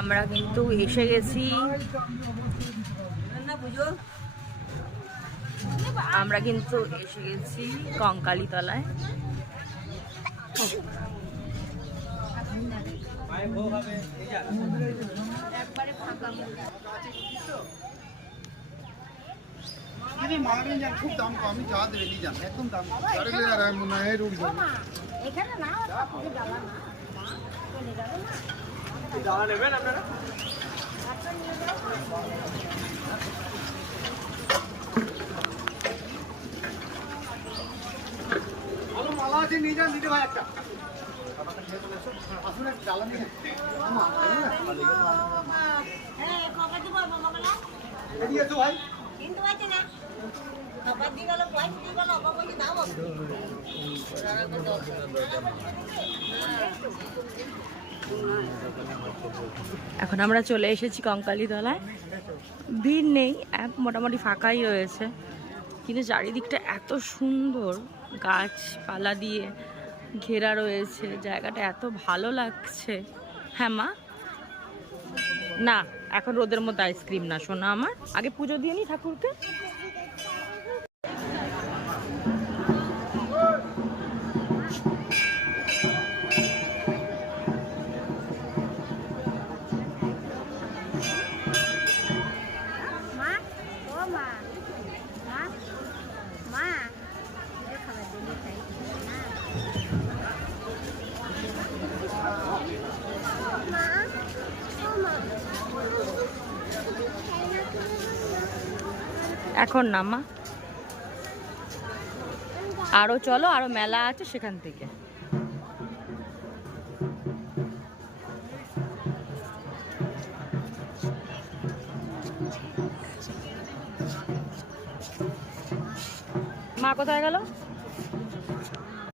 আমরা কিন্তু এসে গেছি, কঙ্কালীতলায়। খুব দাম কম, আমি যা দেবে নিয়ে যান, একদম দাম মনে হয় রুট নেবেন আপনারা। ভালো মালা আছে, নিয়ে যান, দিতে ভাই একটা। আসুন একটা জ্বালা নিয়ে ভাই এখন আমরা চলে এসেছি কঙ্কালীতলায়। ভিড় নেই, মোটামুটি ফাঁকাই রয়েছে, কিন্তু চারিদিকটা এত সুন্দর, গাছপালা দিয়ে ঘেরা রয়েছে, জায়গাটা এত ভালো লাগছে। হ্যাঁ মা, না এখন রোদের মধ্যে আইসক্রিম না শোনা, আমার আগে পুজো দিয়ে নি ঠাকুরকে। এখন না মা, আরো চলো, আরো মেলা আছে সেখান থেকে। মা কোথায় গেল?